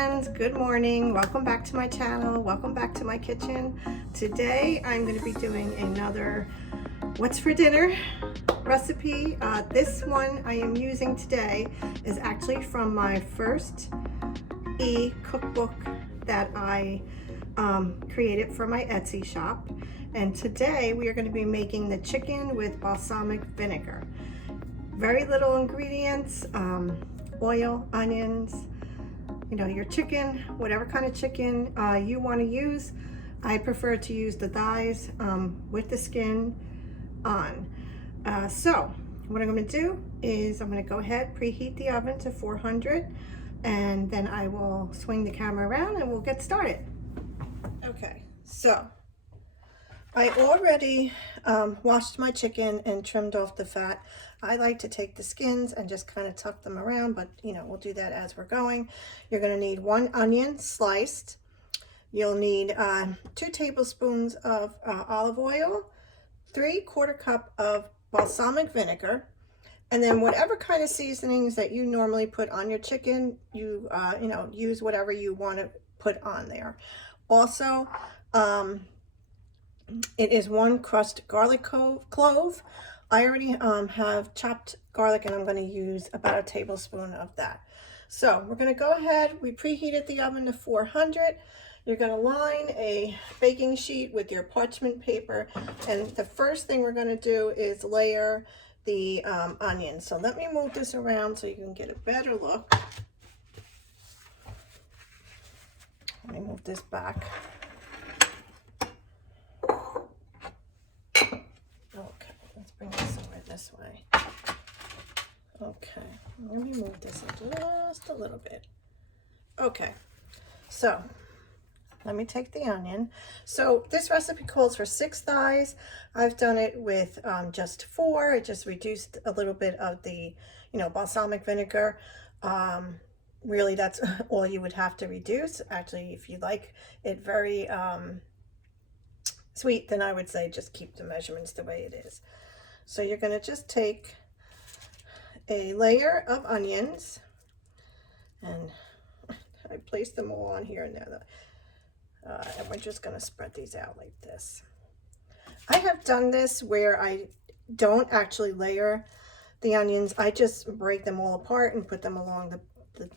friends, good morning. Welcome back to my channel. Welcome back to my kitchen. Today I'm going to be doing another what's for dinner recipe. This one I am using today is actually from my first cookbook that I created for my Etsy shop. And today we are going to be making the chicken with balsamic vinegar. Very little ingredients, oil, onions, you know, your chicken, whatever kind of chicken you want to use. I prefer to use the thighs with the skin on. So what I'm going to do is I'm going to go ahead, preheat the oven to 400, and then I will swing the camera around and we'll get started. Okay, so I already washed my chicken and trimmed off the fat. I like to take the skins and just kind of tuck them around, but you know, we'll do that as we're going. You're going to need 1 onion sliced. You'll need 2 tablespoons of olive oil, 3/4 cup of balsamic vinegar, and then whatever kind of seasonings that you normally put on your chicken, you know, use whatever you want to put on there. Also, it is 1 crushed garlic clove. I already have chopped garlic, and I'm going to use about a tablespoon of that. So we're going to go ahead. We preheated the oven to 400. You're going to line a baking sheet with your parchment paper, and the first thing we're going to do is layer the onions. So let me move this around so you can get a better look. Let me move this back. Okay, let's bring this over this way. Okay, let me move this just a little bit. Okay, so let me take the onion. So this recipe calls for 6 thighs. I've done it with just 4. It just reduced a little bit of the, you know, balsamic vinegar. Really, that's all you would have to reduce. Actually, if you like it very sweet, then I would say just keep the measurements the way it is. So you're going to just take a layer of onions, and I placed them all on here and there. And we're just going to spread these out like this. I have done this where I don't actually layer the onions. I just break them all apart and put them along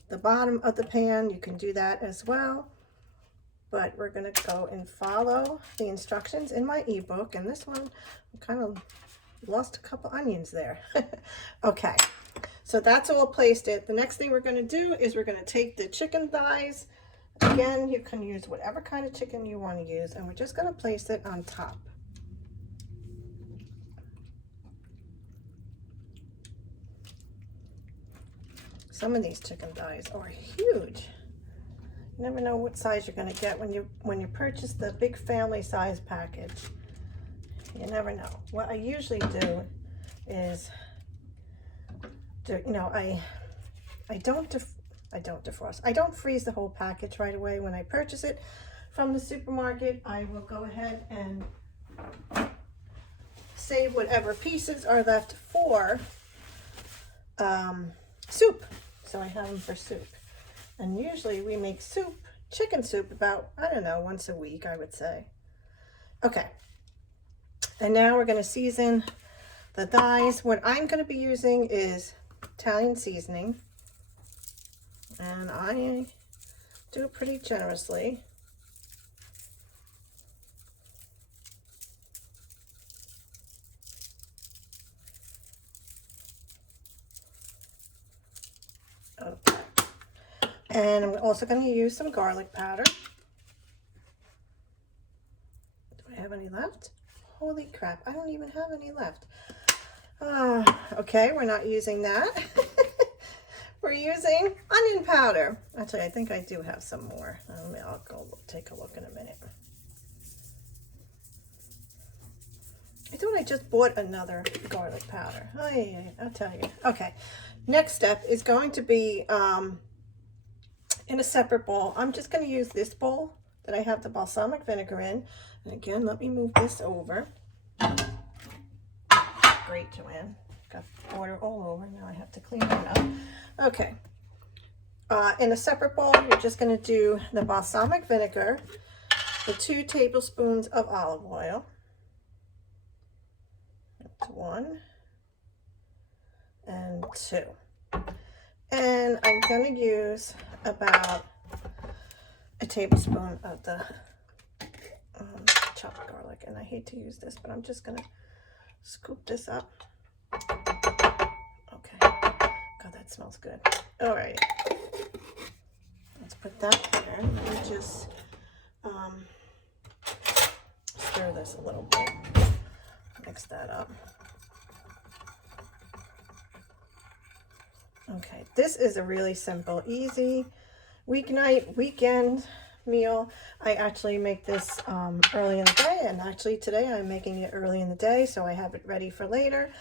the bottom of the pan. You can do that as well. But we're going to go and follow the instructions in my ebook. And this one, I kind of lost a couple onions there. Okay, so that's all placed it. The next thing we're going to do is we're going to take the chicken thighs. Again, you can use whatever kind of chicken you want to use, and we're just going to place it on top. Some of these chicken thighs are huge. You never know what size you're going to get when you purchase the big family size package. You never know. What I usually do is, you know, I don't defrost. I don't freeze the whole package right away. When I purchase it from the supermarket, I will go ahead and save whatever pieces are left for soup. So I have them for soup. And usually we make soup, chicken soup, about, I don't know, once a week, I would say. Okay. And now we're going to season the thighs. What I'm going to be using is Italian seasoning. And I do it pretty generously. Okay. And I'm also going to use some garlic powder. Do I have any left? Holy crap, I don't even have any left. Okay, we're not using that. We're using onion powder. Actually, I think I do have some more. I'll go take a look in a minute. I thought I just bought another garlic powder. I'll tell you. Okay, next step is going to be in a separate bowl. I'm just going to use this bowl that I have the balsamic vinegar in. And again, let me move this over. Great, Joanne. Got water all over. Now I have to clean it up. Okay. In a separate bowl, you're just going to do the balsamic vinegar, the 2 tablespoons of olive oil. That's 1 and 2. And I'm going to use about a tablespoon of the chopped garlic. And I hate to use this, but I'm just going to scoop this up. Okay. God, that smells good. All right. Let's put that there. Let me just stir this a little bit. Mix that up. Okay, this is a really simple, easy weeknight, weekend meal. I actually make this early in the day, and actually today I'm making it early in the day, so I have it ready for later.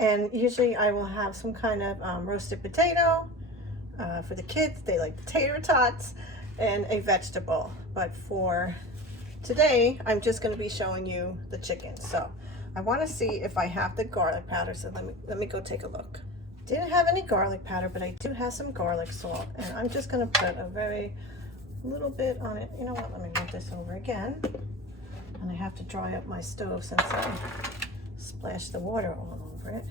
And usually I will have some kind of roasted potato. For the kids, they like tater tots, and a vegetable. But for today, I'm just going to be showing you the chicken. So I want to see if I have the garlic powder. So let me go take a look. Didn't have any garlic powder, but I do have some garlic salt, and I'm just going to put a very little bit on it. You know what? Let me move this over again. And I have to dry up my stove since I splashed the water all over it.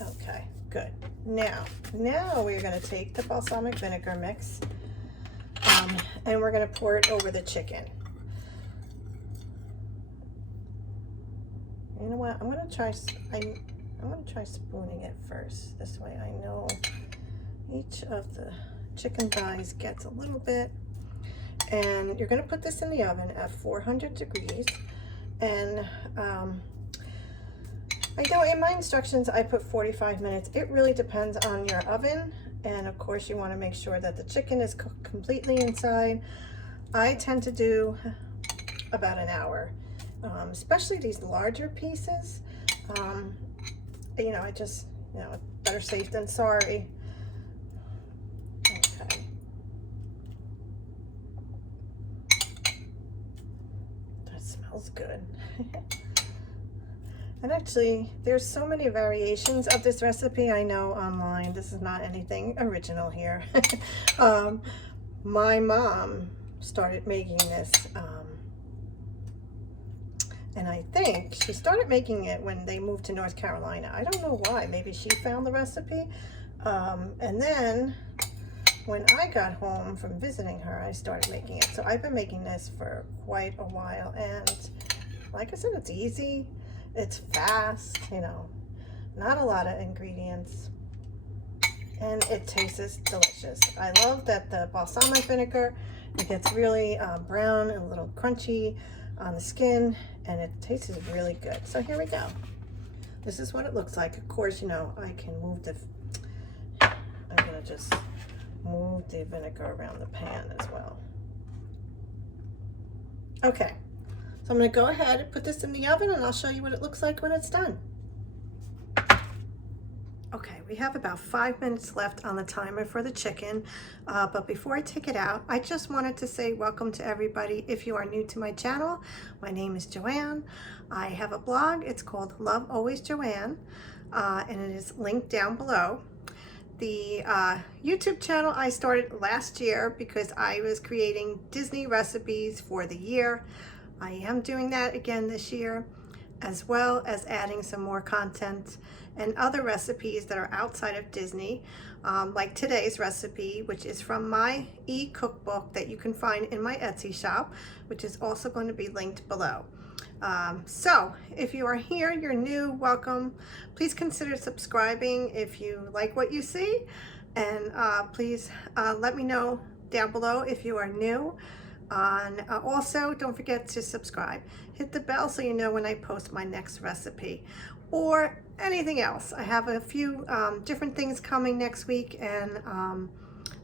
Okay, good. Now we're going to take the balsamic vinegar mix, and we're going to pour it over the chicken. You know what? I'm going to try spooning it first. This way I know each of the chicken thighs gets a little bit. And you're going to put this in the oven at 400 degrees. And I know in my instructions I put 45 minutes. It really depends on your oven, and of course you want to make sure that the chicken is cooked completely inside. I tend to do about an hour, especially these larger pieces. You know, better safe than sorry. Okay. That smells good. And actually, there's so many variations of this recipe I know online. This is not anything original here. My mom started making this, and I think she started making it when they moved to North Carolina. I don't know why. Maybe she found the recipe. And then when I got home from visiting her, I started making it. So I've been making this for quite a while. And like I said, it's easy. It's fast, you know, not a lot of ingredients, and it tastes delicious. I love that the balsamic vinegar, it gets really brown and a little crunchy on the skin, and it tastes really good. So here we go. This is what it looks like. Of course, you know, I can move I'm gonna just move the vinegar around the pan as well. Okay. So I'm going to go ahead and put this in the oven, and I'll show you what it looks like when it's done. Okay, we have about 5 minutes left on the timer for the chicken, but before I take it out, I just wanted to say welcome to everybody. If you are new to my channel, my name is Joann. I have a blog. It's called Lovealwaysjoann, and it is linked down below. The YouTube channel I started last year because I was creating Disney recipes for the year. I am doing that again this year, as well as adding some more content and other recipes that are outside of Disney, like today's recipe, which is from my e-cookbook that you can find in my Etsy shop, which is also going to be linked below. So if you are here, you're new, welcome. Please consider subscribing if you like what you see, and please let me know down below if you are new. Also, don't forget to subscribe. Hit the bell so you know when I post my next recipe or anything else. I have a few different things coming next week, and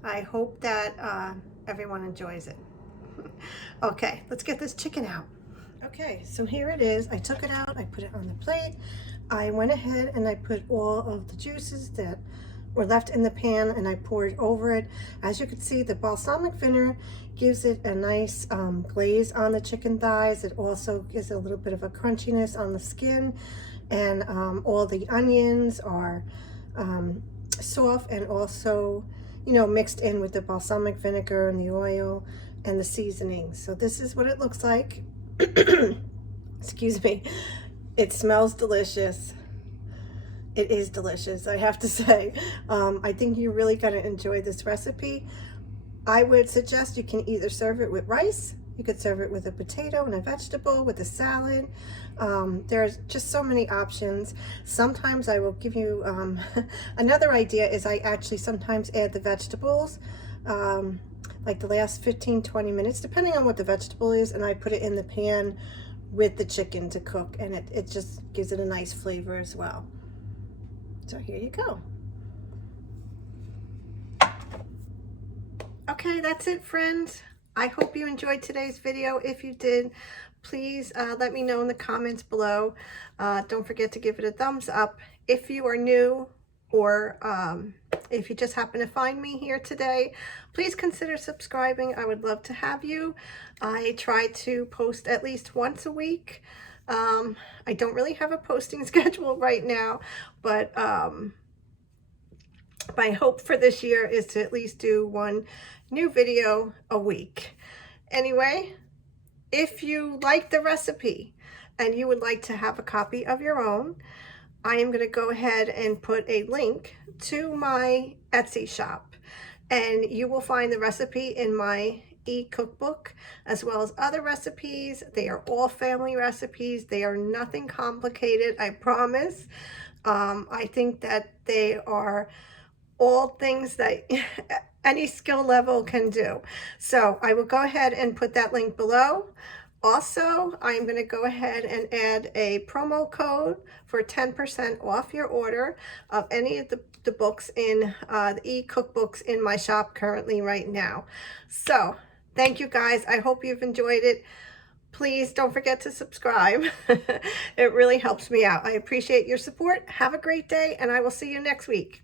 I hope that everyone enjoys it. Okay, let's get this chicken out. Okay, so here it is. I took it out, I put it on the plate. I went ahead and I put all of the juices that were left in the pan and I poured over it. As you can see, the balsamic vinegar gives it a nice glaze on the chicken thighs. It also gives a little bit of a crunchiness on the skin, and all the onions are soft and also, you know, mixed in with the balsamic vinegar and the oil and the seasoning. So this is what it looks like. Excuse me. It smells delicious. It is delicious, I have to say. I think you're really going to enjoy this recipe. I would suggest you can either serve it with rice, you could serve it with a potato and a vegetable, with a salad. There's just so many options. Sometimes I will give you another idea is I actually sometimes add the vegetables like the last 15-20 minutes, depending on what the vegetable is, and I put it in the pan with the chicken to cook, and it just gives it a nice flavor as well. So here you go. Okay, that's it, friends. I hope you enjoyed today's video. If you did, please let me know in the comments below. Don't forget to give it a thumbs up. If you are new, or if you just happen to find me here today, please consider subscribing. I would love to have you. I try to post at least once a week. I don't really have a posting schedule right now, but my hope for this year is to at least do one new video a week. Anyway, if you like the recipe and you would like to have a copy of your own, I am going to go ahead and put a link to my Etsy shop, and you will find the recipe in my e-cookbook as well as other recipes. They are all family recipes. They are nothing complicated, I promise. I think that they are all things that any skill level can do. So I will go ahead and put that link below. Also, I'm going to go ahead and add a promo code for 10% off your order of any of the books in the e-cookbooks in my shop currently right now. So thank you guys. I hope you've enjoyed it. Please don't forget to subscribe. It really helps me out. I appreciate your support. Have a great day, and I will see you next week.